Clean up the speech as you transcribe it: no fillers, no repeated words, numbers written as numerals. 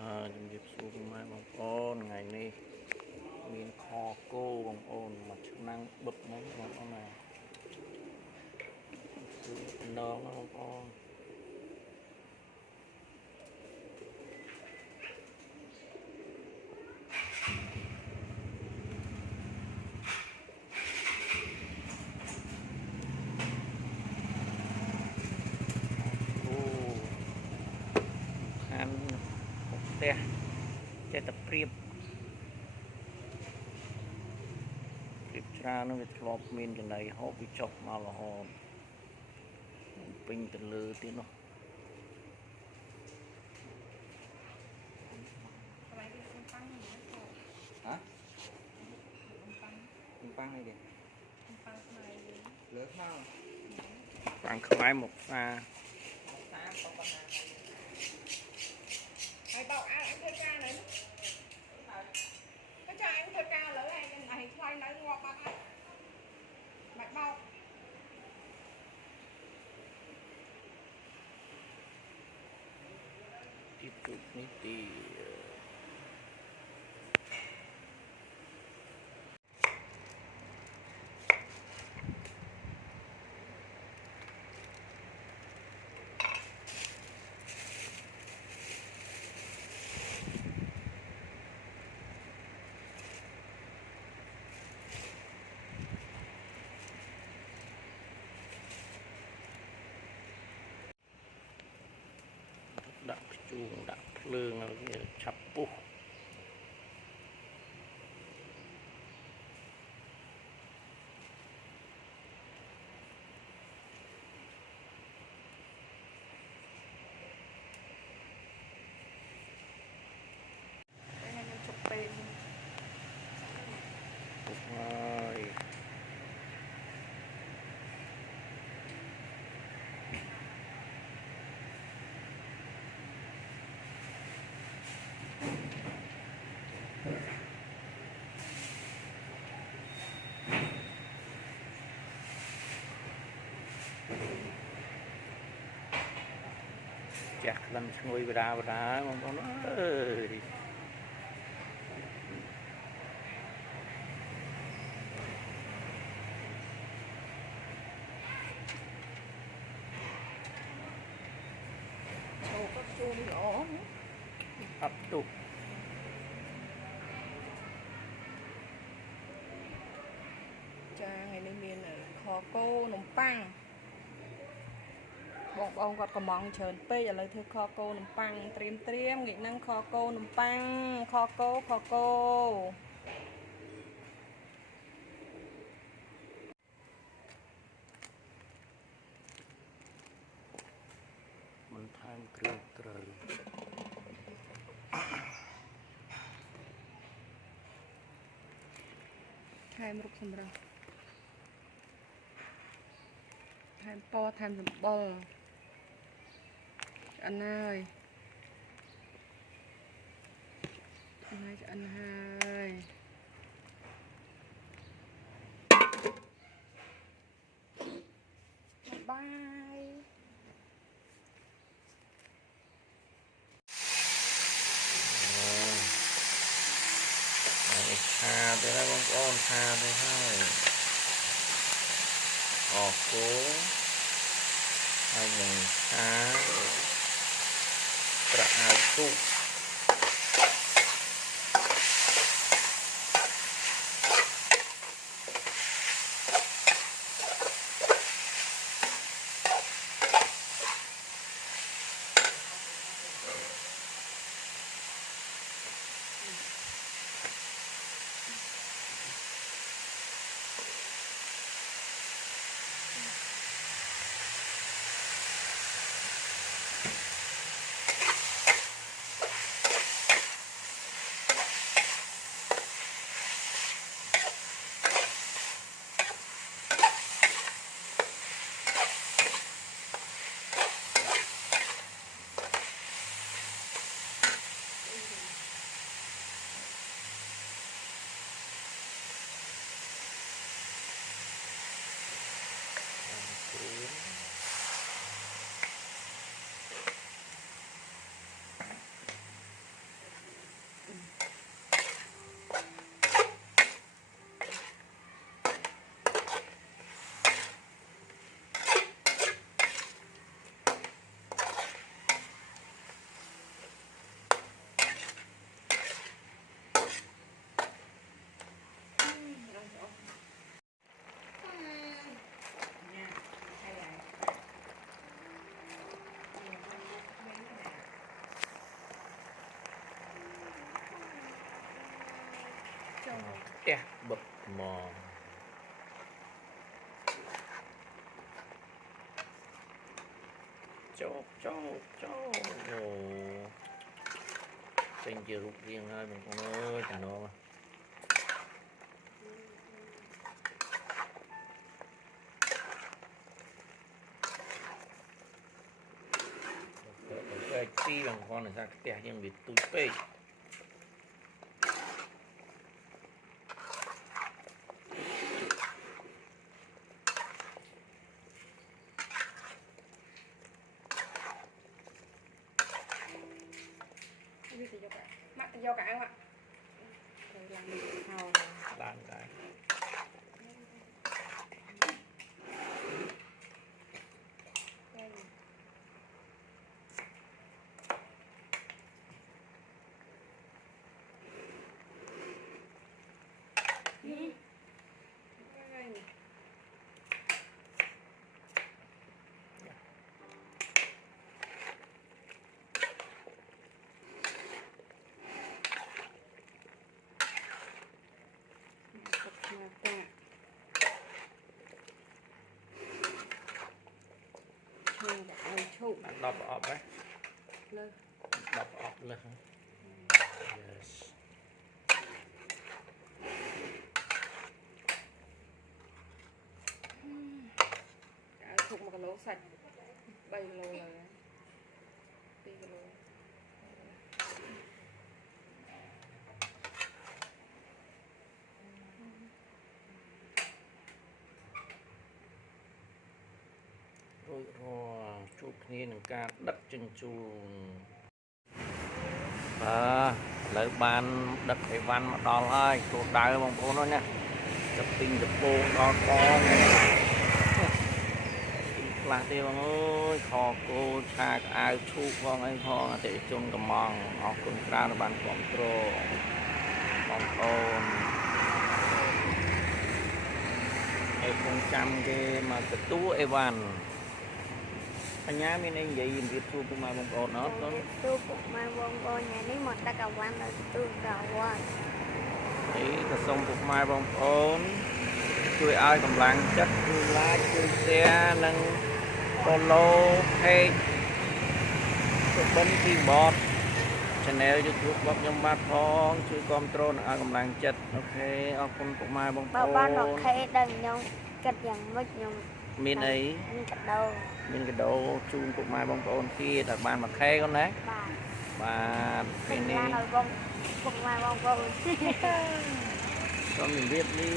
ជំរាបសួរម៉ែបងប្អូនថ្ងៃនេះមានខគោបងប្អូនមួយឆ្នាំងបឹបហ្នឹងបងប្អូនណាគឺដំណងបងប្អូនផ្ទះចេះតែព្រៀបច្រើននឹងវាធ្លាប់មានចំណីហូបវាចុះមករហូតពេញទៅលើទៀតនោះហ៎ប៉ាំងនេះទេប៉ាំងខ្មែរលើខ្មៅប៉ាំងខ្មែរមកសាហើយបោកអាអញធ្វើការនៅក៏ចាអញធ្វើការលើហើយអញខ្លាញ់នៅងាប់បាត់ហើយមិនបោកទីទុកនេះទីដាក់ភ្ជួងដាក់ភ្លើងឲ្យវាឆាប់ពុះខ្ញុំជប់ពេកពុះហើយចាក់ក្លិនឈ្ងុយបដាបដាបងប្អូនអើយចូលក៏ជួមល្អអត់ទុកចាថ្ងៃនេះមានខគោនំប៉័ងបងប្អូនគាត់កំងច្រើនពេកឥឡូវធ្វើខគោនំប៉័ងត្រៀមងាកហ្នឹងខគោនំប៉័ងខគោបន្ថែមគ្រឿងត្រូវថែមរូបសម្រាប់ថែមពណ៌ថែមសម្បុរឆ្អិនហើយឆ្អិនហើយបាយឆាទៅហើយបងប្អូនឆាទៅហើយអរគុណហើយនឹងឆាប្រអើទូក ះបឹកហ្មងចូលអូចេញជារូបរាងហើយបងប្អូនអើយតំណងពេកទីបងប្អូនថាផ្ទះយើងវាទូចពេកវាទៅយកម៉ាក់ទៅយកអាំងមកទៅឡើងហៅឡើងដែរឈប់10ប្រអប់ហ៎លើ10ប្រអប់លើហ៎ yes เอาถุง1 គីឡូសាច់3 គីឡូហើយ2 គីឡូរួចរាល់ជួបគ្នានឹងការដឹកជញ្ជូនបាទឥឡូវបានដឹកអីវ៉ាន់មកដល់ហើយគោលដៅបងប្អូនអើយណាចាប់ពីដំពងដល់កងខ្លះទៀតបងអើយខគោឆាក្អៅឈូកផងអីផងអតិថិជនកំងអរគុណច្រើនដែលបានគ្រប់គ្រងបងប្អូនហើយគង់ចាំគេមកទទួលអីវ៉ាន់អញ្ញាមានអីនិយាយជំរាបសួរពុកម៉ែបងប្អូនអត់បងទូពុកម៉ែបងប្អូនញ៉ាំនេះមកដឹកអាវ៉ាន់នៅទូប្រវត្តិនេះក៏សូមពុកម៉ែបងប្អូនជួយឲ្យកម្លាំងចិត្តជួយ like ជួយ share និង follow page សុបិន keyboard channel YouTube របស់ខ្ញុំបាទផងជួយគ្រប់គ្រងឲ្យកម្លាំងចិត្តអូខេអរគុណពុកម៉ែបងប្អូនបើបានមកខេដល់ខ្ញុំគិតយ៉ាងម៉េចខ្ញុំមានអីមានកាដូមានកាដូជូនពុកម៉ែបងប្អូនទៀតឲ្យបានមួយខែគាត់ណាបាទពេលនេះឲ្យបងពុកម៉ែបងប្អូនសូមជម្រាបលា